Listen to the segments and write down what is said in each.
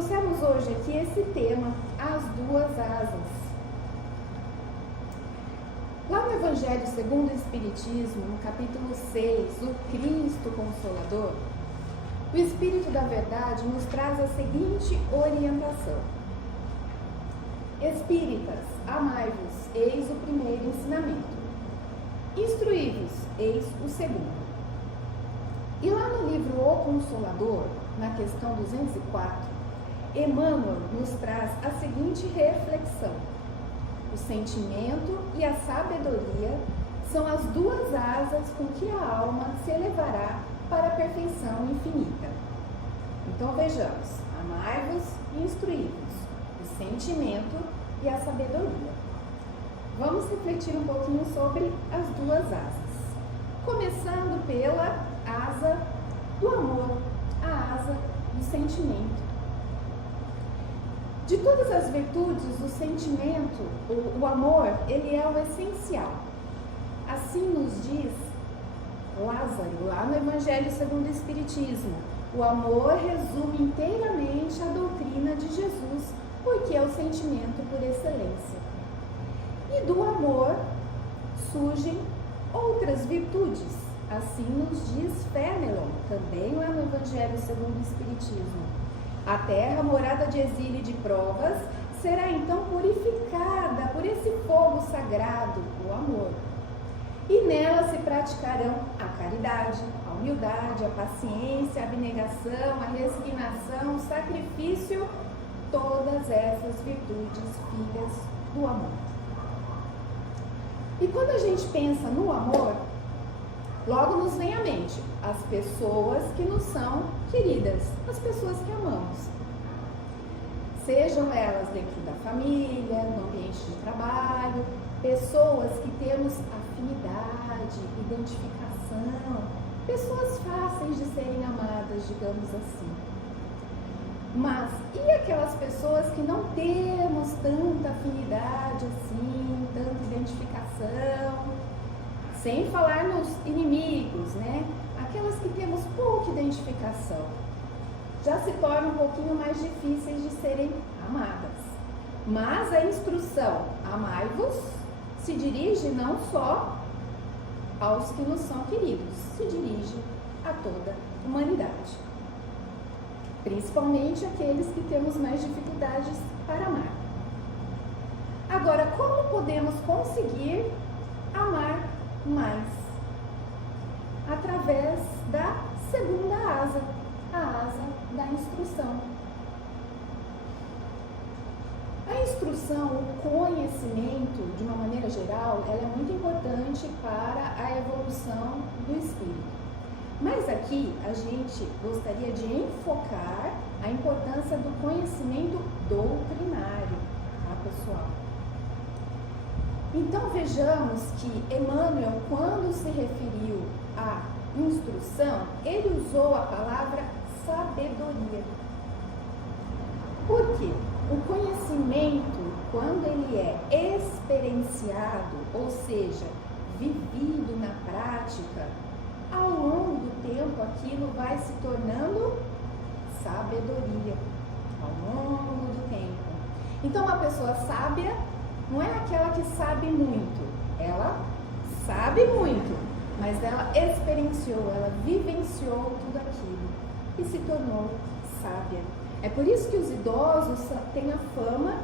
trouxemos hoje aqui esse tema, as duas asas. Lá no Evangelho segundo o Espiritismo, no capítulo 6, o Cristo Consolador, o Espírito da Verdade nos traz a seguinte orientação: Espíritas, amai-vos, eis o primeiro ensinamento. Instruí-vos, eis o segundo. E lá no livro O Consolador, na questão 204, Emmanuel nos traz a seguinte reflexão: o sentimento e a sabedoria são as duas asas com que a alma se elevará para a perfeição infinita. Então vejamos: amai-vos e instruí-vos, o sentimento e a sabedoria. Vamos refletir um pouquinho sobre as duas asas. Começando pela asa do amor, a asa do sentimento. De todas as virtudes, o sentimento, o amor, ele é o essencial. Assim nos diz Lázaro, lá no Evangelho segundo o Espiritismo: o amor resume inteiramente a doutrina de Jesus, porque é o sentimento por excelência. E do amor surgem outras virtudes. Assim nos diz Fénelon, também lá no Evangelho segundo o Espiritismo: a terra, morada de exílio e de provas, será então purificada por esse fogo sagrado, o amor. E nela se praticarão a caridade, a humildade, a paciência, a abnegação, a resignação, o sacrifício, todas essas virtudes filhas do amor. E quando a gente pensa no amor, logo nos vem à mente as pessoas que nos são queridas, as pessoas que amamos. Sejam elas dentro da família, no ambiente de trabalho, pessoas que temos afinidade, identificação, pessoas fáceis de serem amadas, digamos assim. Mas e aquelas pessoas que não temos tanta afinidade assim, tanta identificação? Sem falar nos inimigos, né? Aquelas que temos pouca identificação. Já se tornam um pouquinho mais difíceis de serem amadas. Mas a instrução, amai-vos, se dirige não só aos que nos são queridos, se dirige a toda a humanidade. Principalmente aqueles que temos mais dificuldades para amar. Agora, como podemos conseguir amar mais? Através da segunda asa, a asa da instrução. A instrução, o conhecimento, de uma maneira geral, ela é muito importante para a evolução do espírito. Mas aqui a gente gostaria de enfocar a importância do conhecimento doutrinário, tá, pessoal? Então vejamos que Emmanuel, quando se referiu à instrução, ele usou a palavra sabedoria. Por quê? O conhecimento, quando ele é experienciado, ou seja, vivido na prática, ao longo do tempo aquilo vai se tornando sabedoria, ao longo do tempo. Então uma pessoa sábia não é aquela que sabe muito, ela sabe muito, mas ela experienciou, ela vivenciou tudo aquilo e se tornou sábia. É por isso que os idosos têm a fama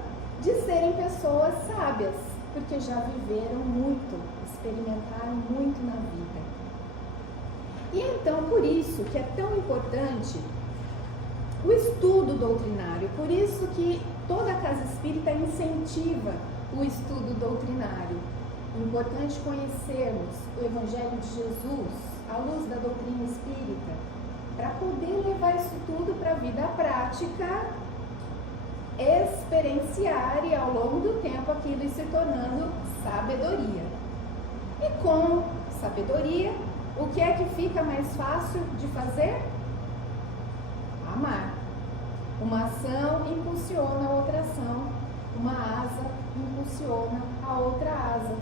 de serem pessoas sábias, porque já viveram muito, experimentaram muito na vida. E então, por isso que é tão importante o estudo doutrinário, por isso que toda a Casa Espírita incentiva o estudo doutrinário. É importante conhecermos o Evangelho de Jesus à luz da doutrina espírita, para poder levar isso tudo para a vida prática, experienciar e ao longo do tempo aquilo ir se tornando sabedoria. E com sabedoria, o que é que fica mais fácil de fazer? Amar. Uma ação impulsiona a outra ação, uma asa impulsiona a outra asa.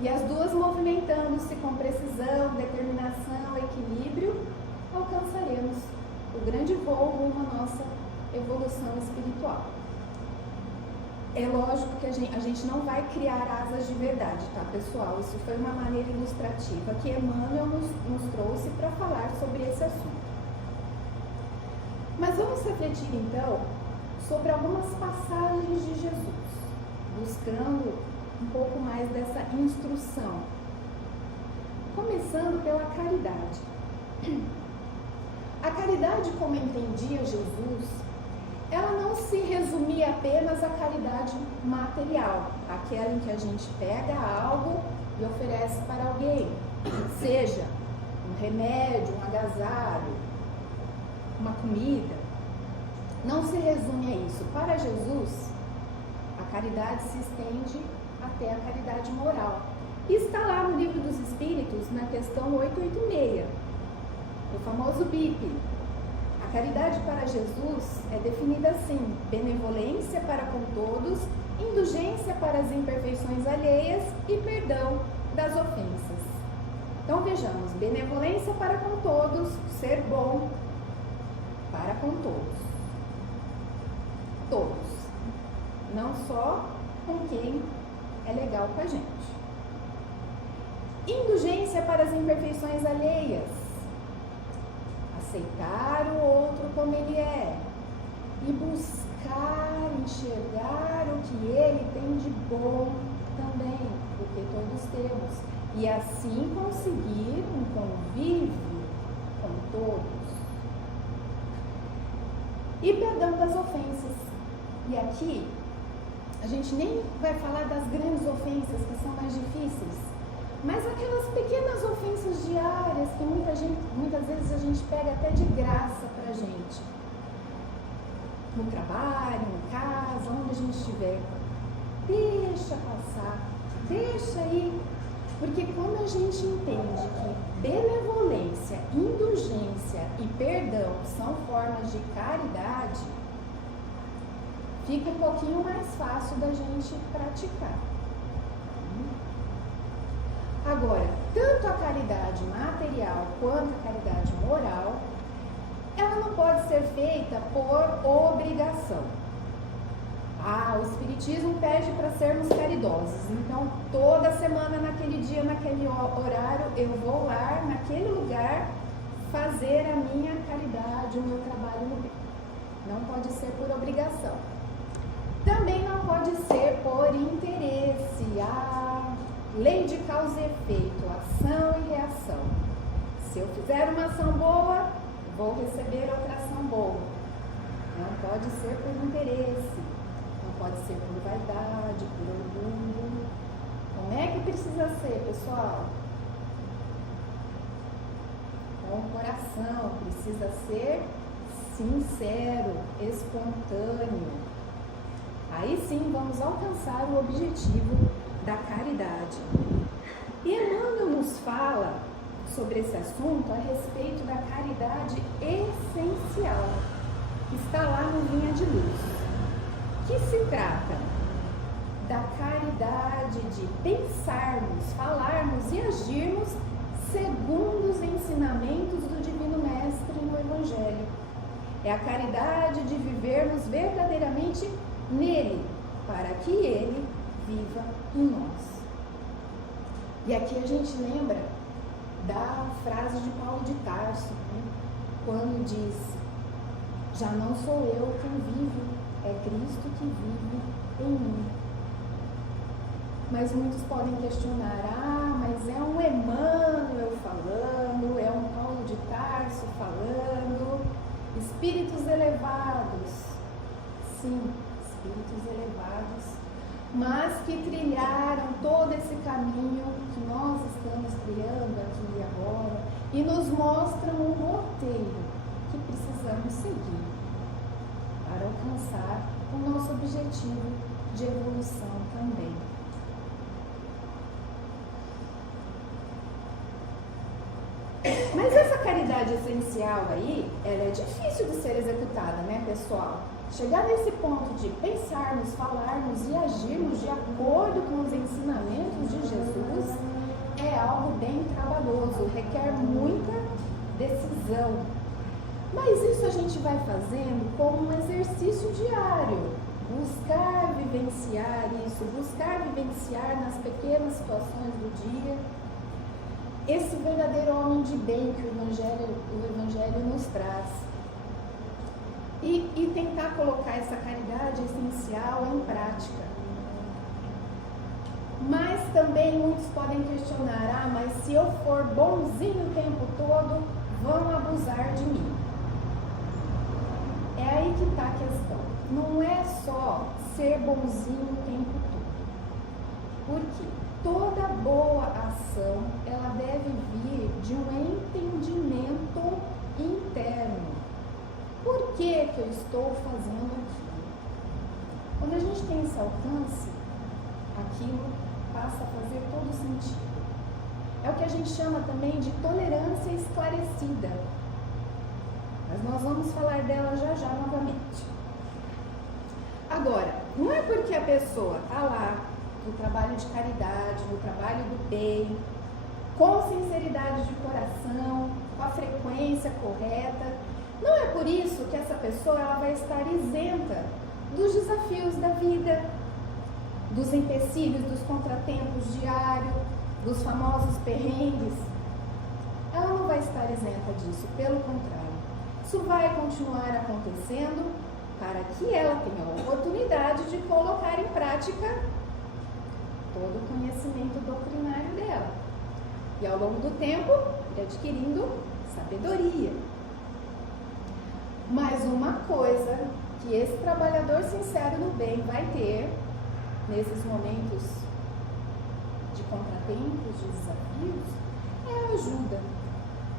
E as duas movimentando-se com precisão, determinação, equilíbrio, alcançaremos o grande voo rumo à nossa evolução espiritual. É lógico que a gente não vai criar asas de verdade, tá, pessoal? Isso foi uma maneira ilustrativa que Emmanuel nos trouxe para falar sobre esse assunto. Mas vamos refletir, então, sobre algumas passagens de Jesus, buscando um pouco mais dessa instrução. Começando pela caridade. A caridade, como entendia Jesus, ela não se resumia apenas à caridade material, aquela em que a gente pega algo e oferece para alguém, seja um remédio, um agasalho, uma comida. Não se resume a isso. Para Jesus, a caridade se estende até a caridade moral. E está lá no Livro dos Espíritos, na questão 886, o famoso BIP. A caridade para Jesus é definida assim: benevolência para com todos, indulgência para as imperfeições alheias e perdão das ofensas. Então vejamos, benevolência para com todos, ser bom para com todos. Todos. Não só com quem é legal com a gente. Indulgência para as imperfeições alheias. Aceitar o outro como ele é e buscar enxergar o que ele tem de bom também, porque todos temos, e assim conseguir um convívio com todos. E perdão das ofensas. E aqui a gente nem vai falar das grandes ofensas, que são mais difíceis, mas aquelas pequenas ofensas diárias que muitas vezes a gente pega até de graça pra gente. No trabalho, em casa, onde a gente estiver. Deixa passar, deixa ir. Porque quando a gente entende que benevolência, indulgência e perdão são formas de caridade, fica um pouquinho mais fácil da gente praticar. Agora, tanto a caridade material quanto a caridade moral, ela não pode ser feita por obrigação. O Espiritismo pede para sermos caridosos, então toda semana, naquele dia, naquele horário, eu vou lá, naquele lugar, fazer a minha caridade, o meu trabalho no bem. Não pode ser por obrigação. Também não pode ser por interesse. Lei de causa e efeito, ação e reação. Se eu fizer uma ação boa, vou receber outra ação boa. Não pode ser por interesse, não pode ser por vaidade, por orgulho. Como é que precisa ser, pessoal? Com o coração, precisa ser sincero, espontâneo. Aí sim vamos alcançar o objetivo da caridade. E Emmanuel nos fala sobre esse assunto a respeito da caridade essencial, que está lá no Linha de Luz, que se trata da caridade de pensarmos, falarmos e agirmos segundo os ensinamentos do Divino Mestre no Evangelho. É a caridade de vivermos verdadeiramente nele, para que ele viva em nós. E aqui a gente lembra da frase de Paulo de Tarso, né? Quando diz: já não sou eu quem vive, é Cristo que vive em mim. Mas muitos podem questionar: mas é um Emmanuel falando, é um Paulo de Tarso falando, espíritos elevados. Sim, espíritos elevados, mas que trilharam todo esse caminho que nós estamos trilhando aqui e agora e nos mostram um roteiro que precisamos seguir para alcançar o nosso objetivo de evolução também. Mas essa caridade essencial aí, ela é difícil de ser executada, né, pessoal? Chegar nesse ponto de pensarmos, falarmos e agirmos de acordo com os ensinamentos de Jesus é algo bem trabalhoso, requer muita decisão. Mas isso a gente vai fazendo como um exercício diário. Buscar vivenciar isso, buscar vivenciar nas pequenas situações do dia esse verdadeiro homem de bem que o Evangelho nos traz. E tentar colocar essa caridade essencial em prática. Mas também muitos podem questionar, mas se eu for bonzinho o tempo todo, vão abusar de mim. É aí que está a questão. Não é só ser bonzinho o tempo todo. Porque toda boa ação, ela deve vir de um entendimento interno. Por que eu estou fazendo aquilo? Quando a gente tem esse alcance, aquilo passa a fazer todo sentido. É o que a gente chama também de tolerância esclarecida. Mas nós vamos falar dela já novamente. Agora, não é porque a pessoa está lá no trabalho de caridade, no trabalho do bem, com sinceridade de coração, com a frequência correta, não é por isso que essa pessoa ela vai estar isenta dos desafios da vida, dos empecilhos, dos contratempos diários, dos famosos perrengues. Ela não vai estar isenta disso, pelo contrário. Isso vai continuar acontecendo para que ela tenha a oportunidade de colocar em prática todo o conhecimento doutrinário dela. E ao longo do tempo, ir adquirindo sabedoria. Mas uma coisa que esse trabalhador sincero no bem vai ter nesses momentos de contratempos, de desafios, é a ajuda,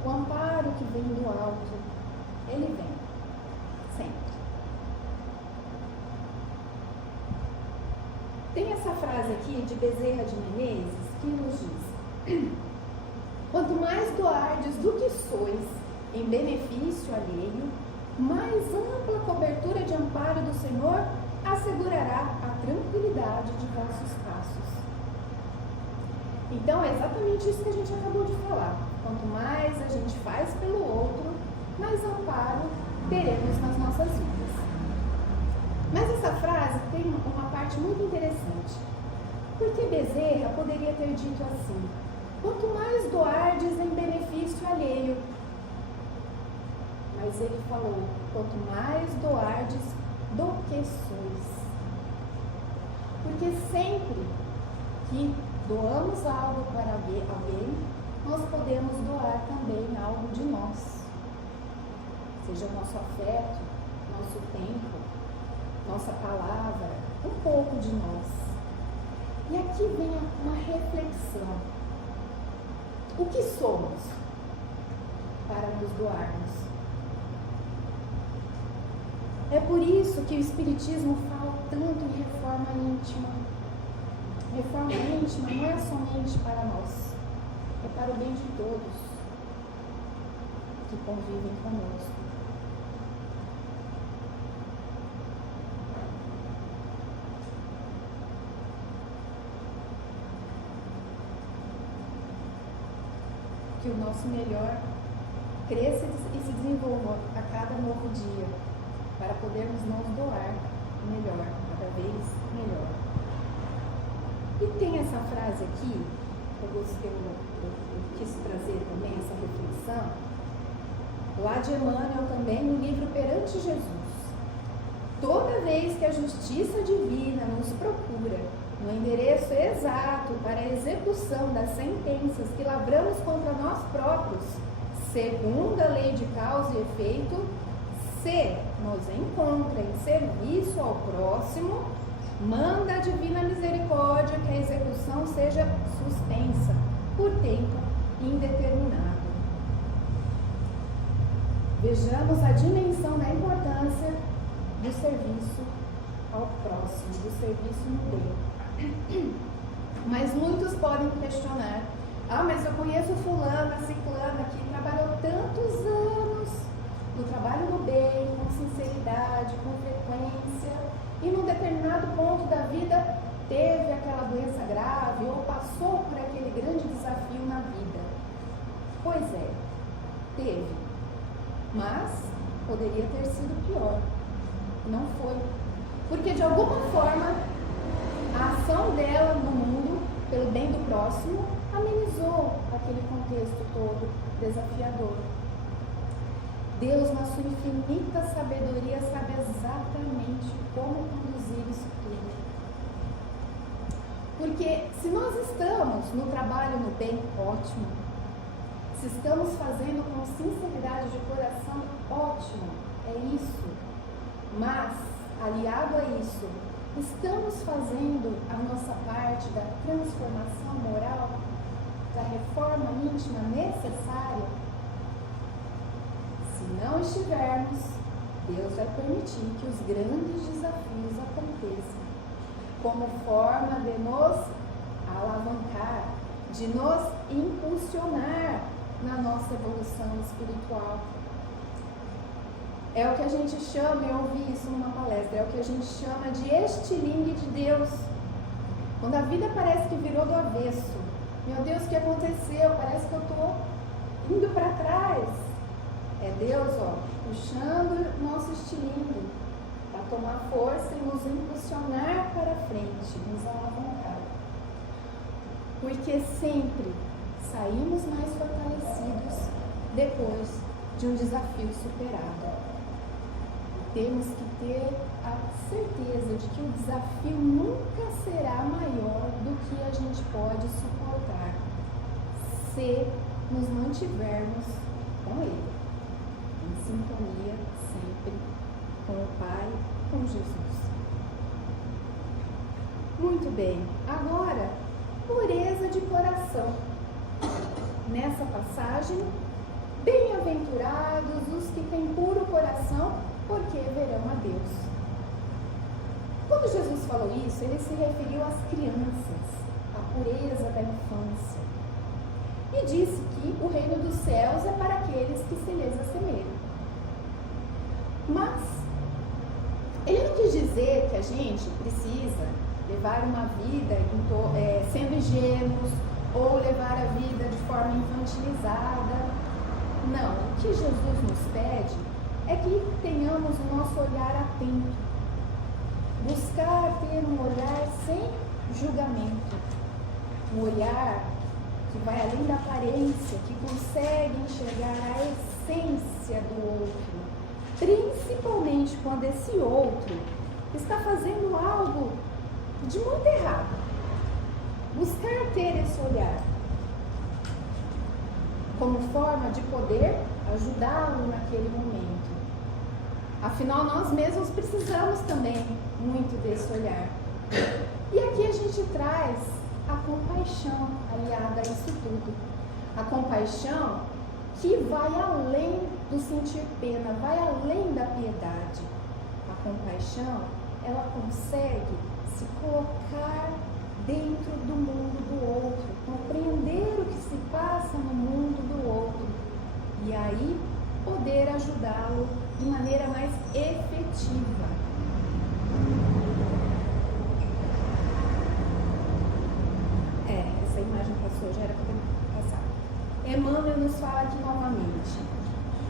o amparo que vem do alto. Ele vem, sempre. Tem essa frase aqui de Bezerra de Menezes que nos diz: quanto mais doardes do que sois em benefício alheio, mais ampla cobertura de amparo do Senhor assegurará a tranquilidade de vossos passos. Então é exatamente isso que a gente acabou de falar. Quanto mais a gente faz pelo outro, mais amparo teremos nas nossas vidas. Mas essa frase tem uma parte muito interessante, porque Bezerra poderia ter dito assim: quanto mais doardes em benefício alheio. Mas ele falou: quanto mais doardes do que sois. Porque sempre que doamos algo para alguém, nós podemos doar também algo de nós. Seja o nosso afeto, nosso tempo, nossa palavra, um pouco de nós. E aqui vem uma reflexão. O que somos para nos doarmos? É por isso que o Espiritismo fala tanto em reforma íntima. Reforma íntima não é somente para nós, é para o bem de todos que convivem conosco. Que o nosso melhor cresça e se desenvolva a cada novo dia, para podermos nos doar melhor, cada vez melhor. E tem essa frase aqui, eu quis trazer também essa reflexão, lá de Emmanuel também, no livro Perante Jesus. Toda vez que a justiça divina nos procura, no endereço exato para a execução das sentenças que lavramos contra nós próprios, segundo a lei de causa e efeito, se nos encontra em serviço ao próximo, manda a divina misericórdia que a execução seja suspensa por tempo indeterminado. Vejamos a dimensão da importância do serviço ao próximo, do serviço no bem. Mas muitos podem questionar: mas eu conheço fulana, ciclana que trabalhou tantos anos no trabalho no bem, com sinceridade, com frequência, e num determinado ponto da vida teve aquela doença grave ou passou por aquele grande desafio na vida. Pois é, teve. Mas poderia ter sido pior. Não foi. Porque de alguma forma, a ação dela no mundo, pelo bem do próximo, amenizou aquele contexto todo desafiador. Deus, na sua infinita sabedoria, sabe exatamente como conduzir isso tudo. Porque se nós estamos no trabalho, no bem, ótimo. Se estamos fazendo com sinceridade de coração, ótimo, é isso. Mas, aliado a isso, estamos fazendo a nossa parte da transformação moral, da reforma íntima necessária? Se não estivermos, Deus vai permitir que os grandes desafios aconteçam, como forma de nos alavancar, de nos impulsionar na nossa evolução espiritual. É o que a gente chama, eu ouvi isso numa palestra, é o que a gente chama de estilingue de Deus. Quando a vida parece que virou do avesso. Meu Deus, o que aconteceu? Parece que eu estou indo para trás. É Deus, puxando nosso estilingue para tomar força e nos impulsionar para frente, nos alavancar. Porque sempre saímos mais fortalecidos depois de um desafio superado. Temos que ter a certeza de que o desafio nunca será maior do que a gente pode suportar, se nos mantivermos com Ele, em sintonia sempre com o Pai, com Jesus. Muito bem, agora, pureza de coração. Nessa passagem, bem-aventurados os que têm puro coração, porque verão a Deus. Quando Jesus falou isso, ele se referiu às crianças, à pureza da infância. E disse que o reino dos céus é para aqueles que se lhes assemelham. Mas, ele não quis dizer que a gente precisa levar uma vida sendo ingênuos ou levar a vida de forma infantilizada. Não, o que Jesus nos pede é que tenhamos o nosso olhar atento, buscar ter um olhar sem julgamento, um olhar que vai além da aparência, que consegue enxergar a essência do outro, principalmente quando esse outro está fazendo algo de muito errado. Buscar ter esse olhar como forma de poder ajudá-lo naquele momento. Afinal, nós mesmos precisamos também muito desse olhar. E aqui a gente traz a compaixão aliada a isso tudo. A compaixão que vai além do sentir pena, vai além da piedade. A compaixão, ela consegue se colocar dentro do mundo do outro, compreender o que se passa no mundo do outro e aí poder ajudá-lo de maneira mais efetiva. Essa imagem passou, já era para ter passado. Emmanuel nos fala aqui novamente: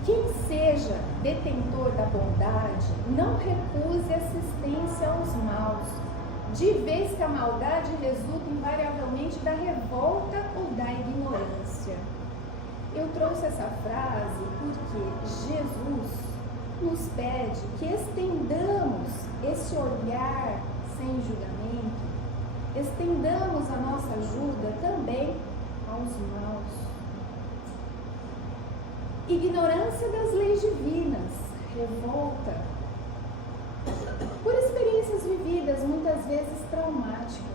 quem seja detentor da bondade, não recuse assistência aos maus, de vez que a maldade resulta invariavelmente da revolta ou da ignorância. Eu trouxe essa frase porque Jesus nos pede que estendamos esse olhar sem julgamento, estendamos a nossa ajuda também aos maus. Ignorância das leis divinas, revolta, por experiências vividas, muitas vezes traumáticas.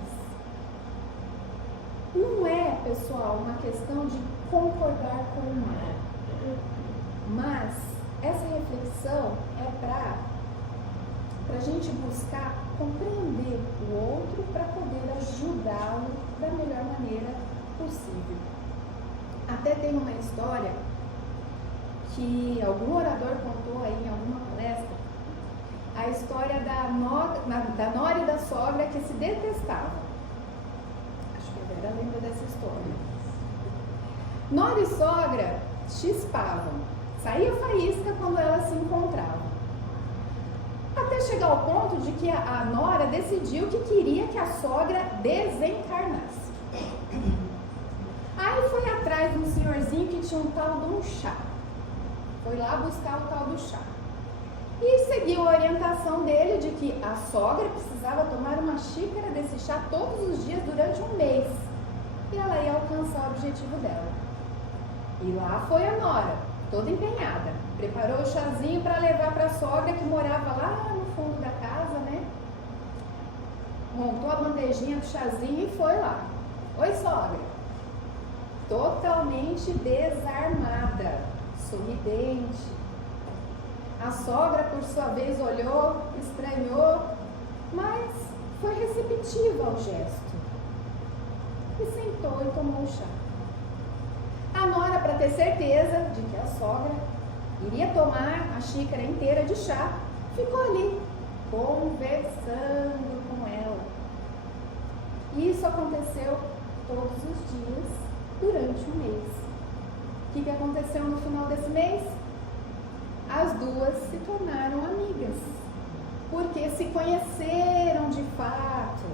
Não é, pessoal, uma questão de concordar com o mal, mas essa reflexão é para a gente buscar compreender o outro para poder ajudá-lo da melhor maneira possível. Até tem uma história que algum orador contou aí em alguma palestra, a história da nora e da sogra que se detestavam. Acho que a Vera lembra dessa história. Nora e sogra chispavam, saía faísca quando ela se encontrava. Até chegar ao ponto de que a nora decidiu que queria que a sogra desencarnasse. Aí foi atrás de um senhorzinho que tinha um tal de um chá. Foi lá buscar o tal do chá. E seguiu a orientação dele de que a sogra precisava tomar uma xícara desse chá todos os dias durante um mês. E ela ia alcançar o objetivo dela. E lá foi a nora, toda empenhada. Preparou o chazinho para levar para a sogra que morava lá no fundo da casa, né? Montou a bandejinha do chazinho e foi lá. Oi, sogra. Totalmente desarmada, sorridente. A sogra, por sua vez, olhou, estranhou, mas foi receptiva ao gesto. E sentou e tomou o chá. A nora, para ter certeza de que a sogra iria tomar a xícara inteira de chá, ficou ali, conversando com ela. E isso aconteceu todos os dias, durante um mês. O que aconteceu no final desse mês? As duas se tornaram amigas, porque se conheceram de fato,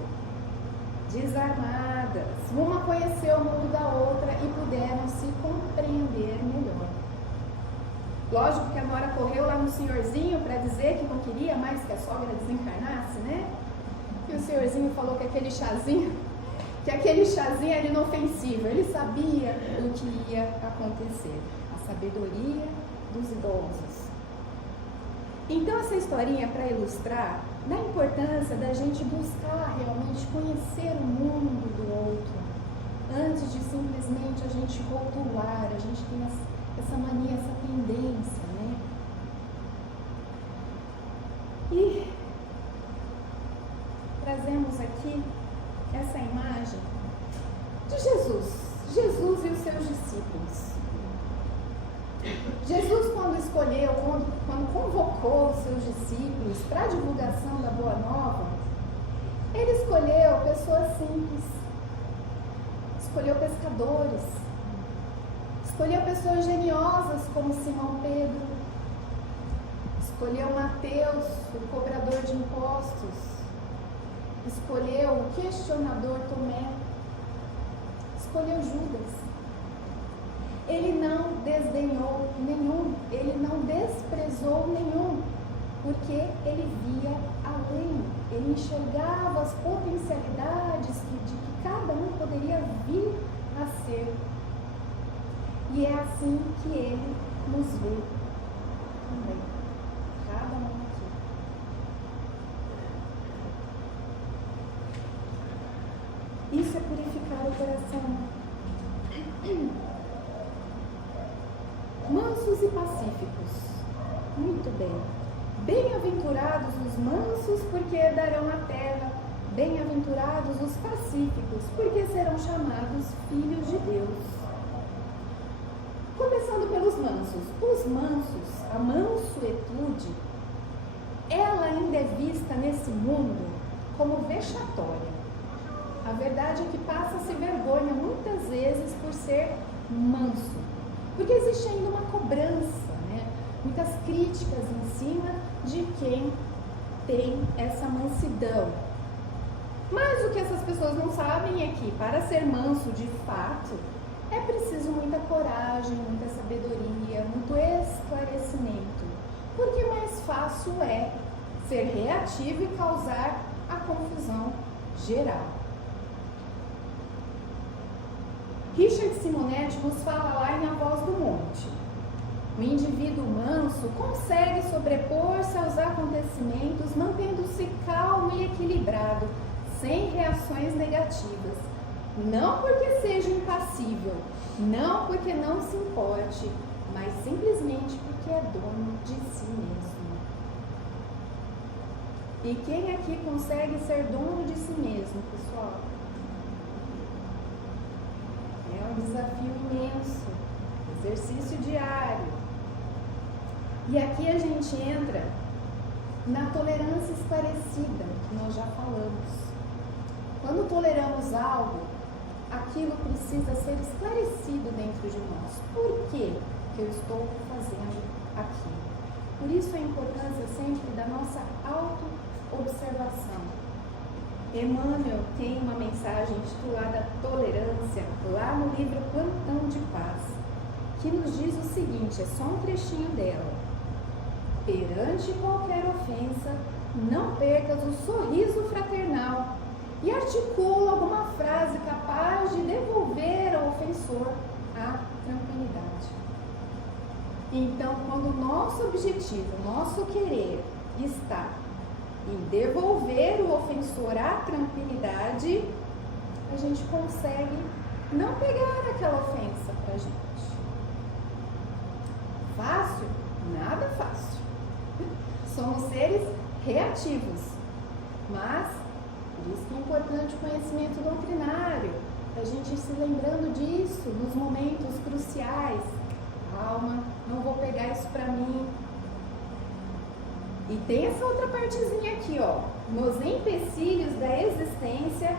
desarmadas. Uma conheceu o mundo da outra e puderam se compreender melhor. Lógico que a nora correu lá no senhorzinho para dizer que não queria mais que a sogra desencarnasse, né? E o senhorzinho falou que aquele chazinho era inofensivo. Ele sabia o que ia acontecer. A sabedoria dos idosos. Então essa historinha é para ilustrar da importância da gente buscar realmente conhecer o mundo do outro, antes de simplesmente a gente rotular. A gente tem essa mania, essa tendência, né? E trazemos aqui essa imagem de Jesus e os seus discípulos. Jesus, quando escolheu, quando convocou os seus discípulos para a divulgação da Boa Nova, ele escolheu pessoas simples, escolheu pescadores, escolheu pessoas geniosas como Simão Pedro, escolheu Mateus, o cobrador de impostos, escolheu o questionador Tomé, escolheu Judas. Ele não desdenhou nenhum, ele não desprezou nenhum, porque ele via além, ele enxergava as potencialidades de que cada um poderia vir a ser. E é assim que ele nos vê também, cada um aqui. Isso é purificar o coração. Mansos e pacíficos. Muito bem. Bem-aventurados os mansos, porque herdarão a terra. Bem-aventurados os pacíficos, porque serão chamados filhos de Deus. Começando pelos mansos. Os mansos, a mansuetude, ela ainda é vista nesse mundo como vexatória. A verdade é que passa-se vergonha muitas vezes por ser manso. Porque existe ainda uma cobrança, né? Muitas críticas em cima de quem tem essa mansidão. Mas o que essas pessoas não sabem é que para ser manso de fato, é preciso muita coragem, muita sabedoria, muito esclarecimento. Porque mais fácil é ser reativo e causar a confusão geral. Richard Simonetti nos fala lá em A Voz do Monte. O indivíduo manso consegue sobrepor-se aos acontecimentos, mantendo-se calmo e equilibrado, sem reações negativas. Não porque seja impassível, não porque não se importe, mas simplesmente porque é dono de si mesmo. E quem aqui consegue ser dono de si mesmo, pessoal? É um desafio imenso, exercício diário. E aqui a gente entra na tolerância esclarecida, que nós já falamos. Quando toleramos algo, aquilo precisa ser esclarecido dentro de nós. Por quê? que eu estou fazendo aqui. Por isso a importância sempre da nossa auto-observação. Emmanuel tem uma mensagem intitulada Tolerância, lá no livro Plantão de Paz, que nos diz o seguinte, é só um trechinho dela. Perante qualquer ofensa, não percas o sorriso fraternal e articula alguma frase capaz de devolver ao ofensor a tranquilidade. Então, quando o nosso objetivo, o nosso querer está em devolver o ofensor à tranquilidade, a gente consegue não pegar aquela ofensa pra gente. Fácil? Nada fácil. Somos seres reativos, mas por isso que é importante o conhecimento doutrinário, a gente ir se lembrando disso nos momentos cruciais. Calma, não vou pegar isso pra mim. E tem essa outra partezinha aqui, ó. Nos empecilhos da existência,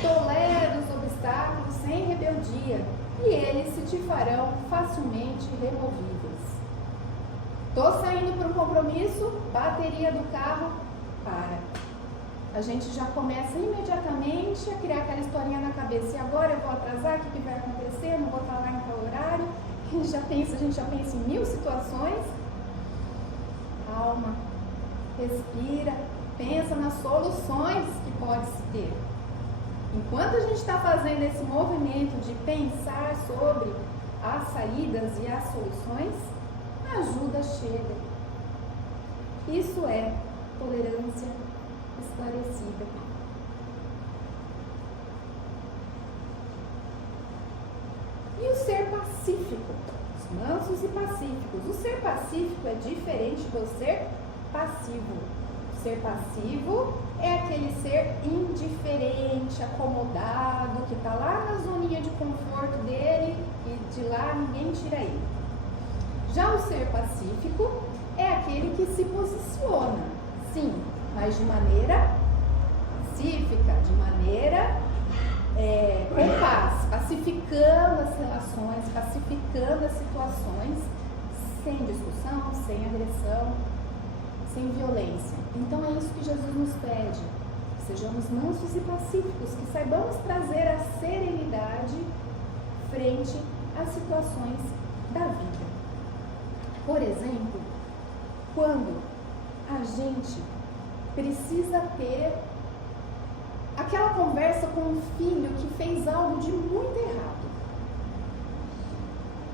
tolera os obstáculos sem rebeldia, e eles se te farão facilmente removíveis. Tô saindo para um compromisso, bateria do carro, para. A gente já começa imediatamente a criar aquela historinha na cabeça. E agora eu vou atrasar, o que vai acontecer? Não vou estar lá em tal horário. A gente já pensa em 1000 situações. Calma, respira, pensa nas soluções que pode se ter. Enquanto a gente está fazendo esse movimento de pensar sobre as saídas e as soluções, a ajuda chega. Isso é tolerância esclarecida. E o ser pacífico, os mansos e pacíficos. O ser pacífico é diferente do ser passivo. O ser passivo é aquele ser indiferente, acomodado, que está lá na zoninha de conforto dele e de lá ninguém tira ele. Já o ser pacífico é aquele que se posiciona, sim, mas de maneira pacífica, de maneira com paz, pacificando as relações, pacificando as situações, sem discussão, sem agressão, sem violência. Então é isso que Jesus nos pede, que sejamos mansos e pacíficos, que saibamos trazer a serenidade frente às situações da vida. Por exemplo, quando a gente precisa ter aquela conversa com um filho que fez algo de muito errado.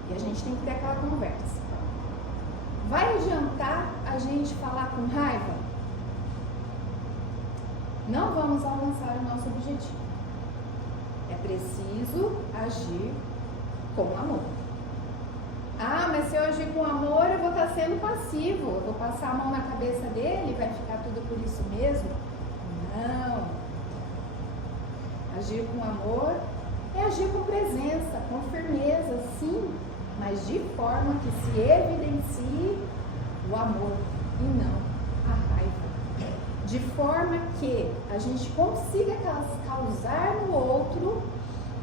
E a gente tem que ter aquela conversa. Vai adiantar a gente falar com raiva? Não vamos alcançar o nosso objetivo. É preciso agir com amor. Ah, mas se eu agir com amor, eu vou estar sendo passivo. Eu vou passar a mão na cabeça dele e vai ficar tudo por isso mesmo? Não. Agir com amor é agir com presença, com firmeza, sim, mas de forma que se evidencie o amor e não a raiva. De forma que a gente consiga causar no outro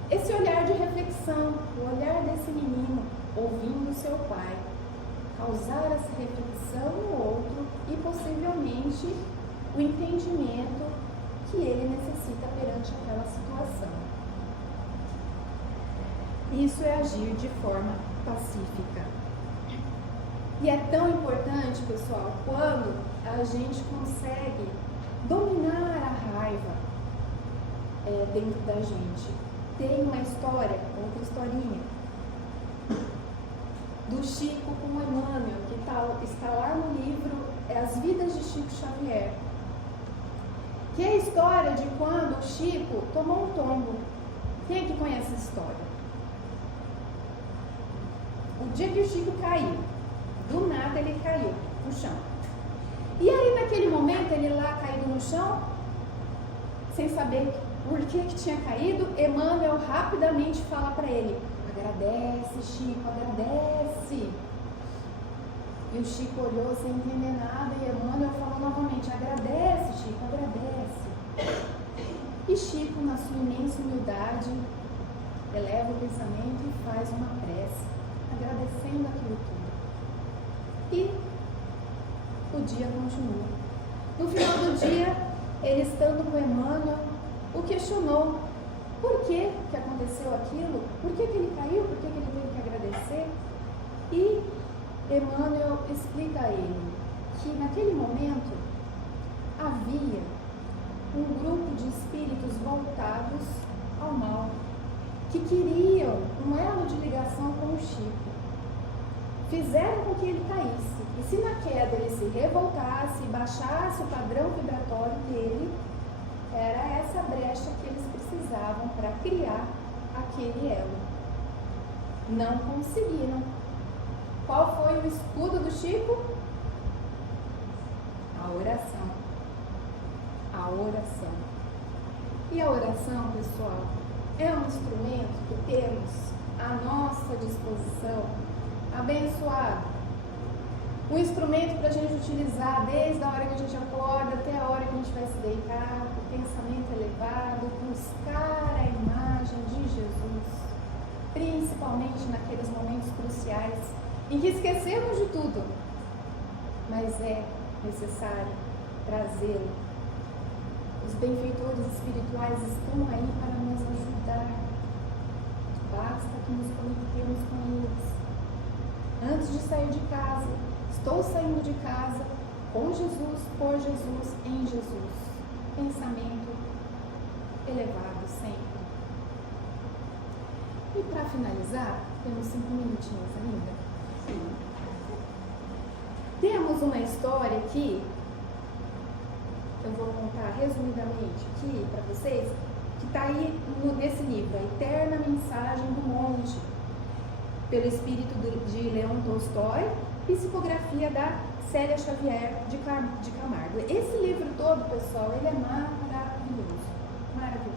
esse olhar de reflexão, o olhar desse menino ouvindo seu pai, causar essa reflexão no outro e possivelmente o entendimento que ele necessita perante aquela situação. Isso é agir de forma pacífica. E é tão importante, pessoal, quando a gente consegue dominar a raiva dentro da gente. Tem uma história, outra historinha, do Chico com o Emmanuel, que está lá no livro As Vidas de Chico Xavier. Que é a história de quando o Chico tomou um tombo. Quem é que conhece essa história? O dia que o Chico caiu, do nada ele caiu no chão. E aí naquele momento, ele lá caído no chão, sem saber por que tinha caído, Emmanuel rapidamente fala para ele: agradece, Chico, agradece. E o Chico olhou sem entender nada e Emmanuel falou novamente: agradece, Chico, agradece. E Chico, na sua imensa humildade, eleva o pensamento e faz uma prece. agradecendo aquilo tudo. E o dia continua. No final do dia, ele estando com Emmanuel, o questionou. Por que aconteceu aquilo? Por que ele caiu? Por que ele teve que agradecer? E Emmanuel explica a ele que naquele momento havia um grupo de espíritos voltados ao mal, que queriam um elo de ligação com o Chico. Fizeram com que ele caísse. E se na queda ele se revoltasse e baixasse o padrão vibratório dele, era essa brecha que eles precisavam para criar aquele elo. Não conseguiram. Qual foi o escudo do Chico? A oração. A oração. E a oração, pessoal, é um instrumento que temos à nossa disposição, abençoado. Um instrumento para a gente utilizar desde a hora que a gente acorda até a hora que a gente vai se deitar, o pensamento elevado, buscar a imagem de Jesus, principalmente naqueles momentos cruciais em que esquecemos de tudo, mas é necessário trazê-lo. Os benfeitores espirituais estão aí para nos ajudar. Basta que nos conectemos com eles. Antes de sair de casa, estou saindo de casa com Jesus, por Jesus, em Jesus. Pensamento elevado sempre. E para finalizar, temos 5 minutinhos ainda. Temos uma história aqui, eu vou contar resumidamente aqui para vocês, que está aí nesse livro, A Eterna Mensagem do Monte, pelo espírito de Leon Tolstói, psicografia da Célia Xavier de Camargo. Esse livro todo, pessoal, ele é maravilhoso, maravilhoso.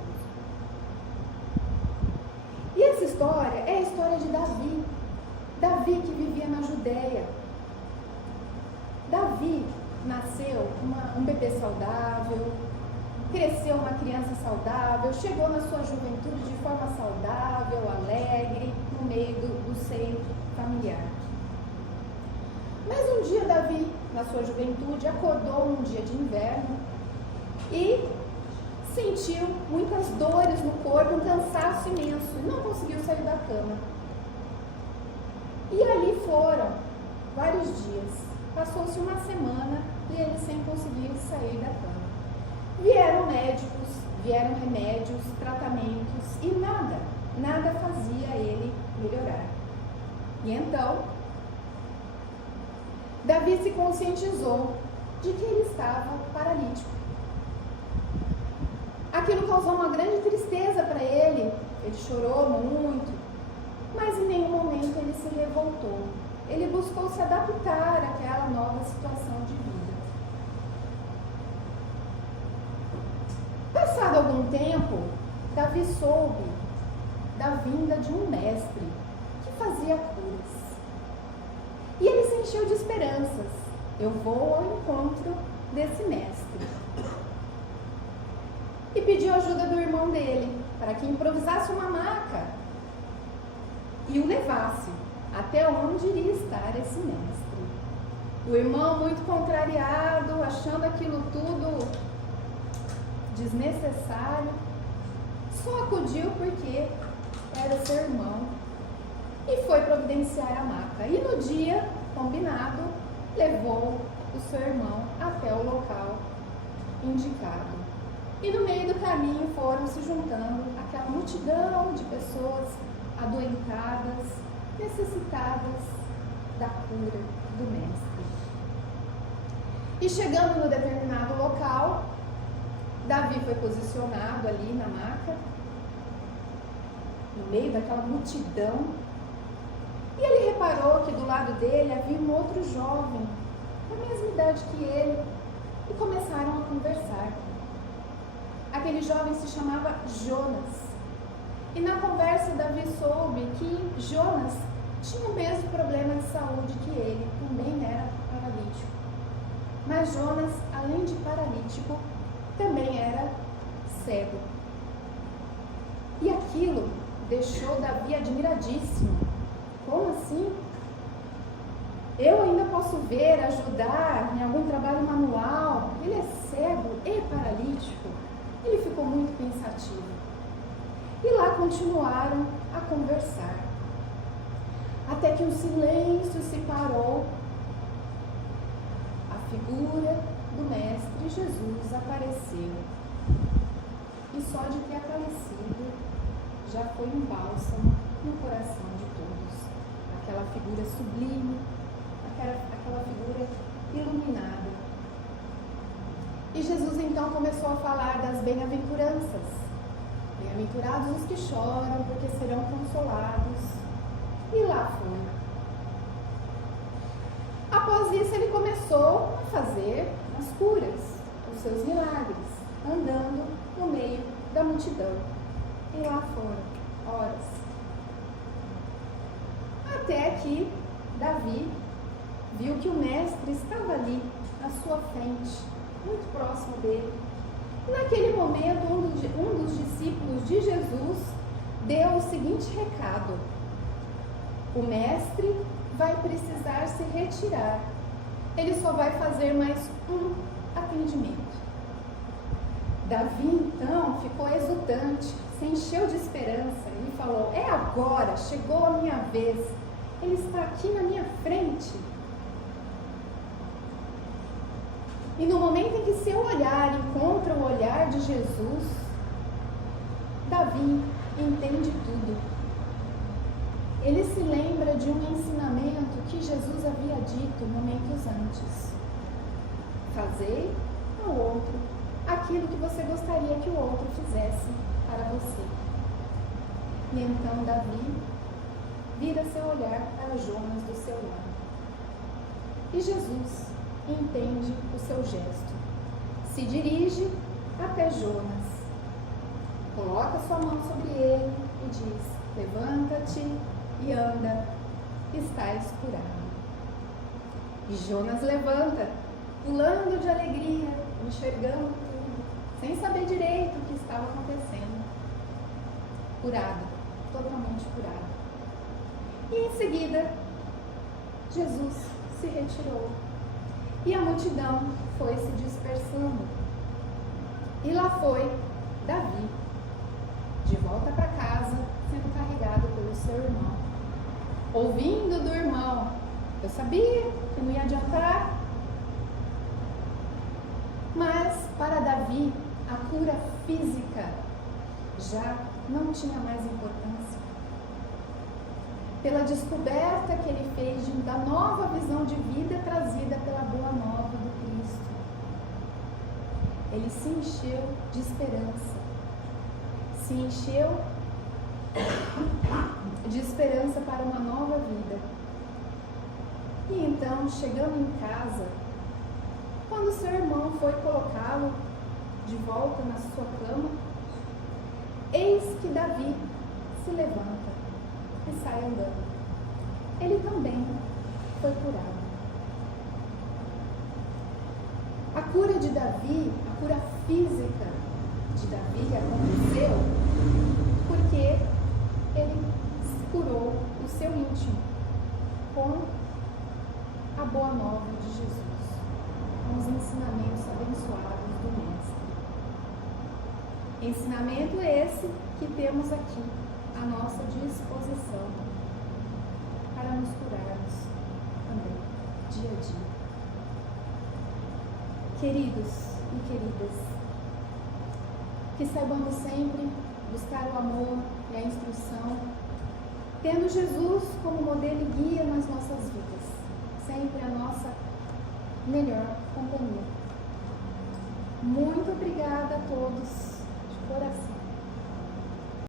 E essa história é a história de Davi. Davi que vivia na Judéia. Davi nasceu um bebê saudável, cresceu uma criança saudável, chegou na sua juventude de forma saudável, alegre, no meio do seio familiar. Mas um dia Davi, na sua juventude, acordou num dia de inverno e sentiu muitas dores no corpo, um cansaço imenso, e não conseguiu sair da cama. E ali foram vários dias. Passou-se uma semana e ele sem conseguir sair da cama. Vieram médicos, vieram remédios, tratamentos e nada fazia ele melhorar. E então, Davi se conscientizou de que ele estava paralítico. Aquilo causou uma grande tristeza para ele, ele chorou muito, mas em nenhum momento ele se revoltou. Ele buscou se adaptar àquela nova situação de vida. Passado algum tempo, Davi soube da vinda de um mestre que fazia curas. E ele se encheu de esperanças. Eu vou ao encontro desse mestre. E pediu ajuda do irmão dele, para que improvisasse uma maca e o levasse até onde iria estar esse mestre. O irmão, muito contrariado, achando aquilo tudo desnecessário, só acudiu porque era seu irmão e foi providenciar a maca. E no dia combinado, levou o seu irmão até o local indicado. E no meio do caminho foram se juntando aquela multidão de pessoas adoentadas, necessitadas da cura do mestre. E chegando no determinado local, Davi foi posicionado ali na maca, no meio daquela multidão, e ele reparou que do lado dele havia um outro jovem, da mesma idade que ele, e começaram a conversar. Aquele jovem se chamava Jonas. E na conversa, Davi soube que Jonas tinha o mesmo problema de saúde que ele, também era paralítico. Mas Jonas, além de paralítico, também era cego. E aquilo deixou Davi admiradíssimo com Como assim? Eu ainda posso ver, ajudar em algum trabalho manual. Ele é cego e paralítico. Ele ficou muito pensativo. E lá continuaram a conversar. Até que um silêncio se parou. A figura do Mestre Jesus apareceu. E só de ter aparecido já foi um bálsamo no coração de todos. Aquela figura sublime, aquela figura iluminada. E Jesus então começou a falar das bem-aventuranças. Bem-aventurados os que choram, porque serão consolados. E lá foi. Após isso, ele começou a fazer as curas, os seus milagres, andando no meio da multidão. E lá foram horas. Até que Davi viu que o mestre estava ali, à sua frente, muito próximo dele. Naquele momento, um dos discípulos de Jesus deu o seguinte recado: o mestre vai precisar se retirar. Ele só vai fazer mais um atendimento. Davi, então, ficou exultante, se encheu de esperança e falou: é agora, chegou a minha vez. Ele está aqui na minha frente. E no momento em que seu olhar encontra o olhar de Jesus, Davi entende tudo. Ele se lembra de um ensinamento que Jesus havia dito momentos antes: fazei ao outro aquilo que você gostaria que o outro fizesse para você. E então Davi vira seu olhar para Jonas do seu lado. E Jesus entende o seu gesto. Se dirige até Jonas, coloca sua mão sobre ele e diz: levanta-te e anda, estás curado. E Jonas levanta, pulando de alegria, enxergando tudo, sem saber direito o que estava acontecendo. Curado, totalmente curado. E em seguida, Jesus se retirou. E a multidão foi se dispersando. E lá foi Davi, de volta para casa, sendo carregado pelo seu irmão. Ouvindo do irmão: eu sabia que não ia adiantar. Mas para Davi, a cura física já não tinha mais importância. Pela descoberta que ele fez da nova visão de vida trazida pela boa nova do Cristo, ele se encheu de esperança. Se encheu de esperança para uma nova vida. E então, chegando em casa, quando seu irmão foi colocá-lo de volta na sua cama, eis que Davi se levanta e sai andando. Ele também foi curado. A cura de Davi, a cura física de Davi aconteceu porque ele curou o seu íntimo com a boa nova de Jesus, com os ensinamentos abençoados do Mestre. Ensinamento esse que temos aqui à nossa disposição para nos curarmos também, dia a dia. Queridos e queridas, que saibamos sempre buscar o amor e a instrução, tendo Jesus como modelo e guia nas nossas vidas, sempre a nossa melhor companhia. Muito obrigada a todos, de coração.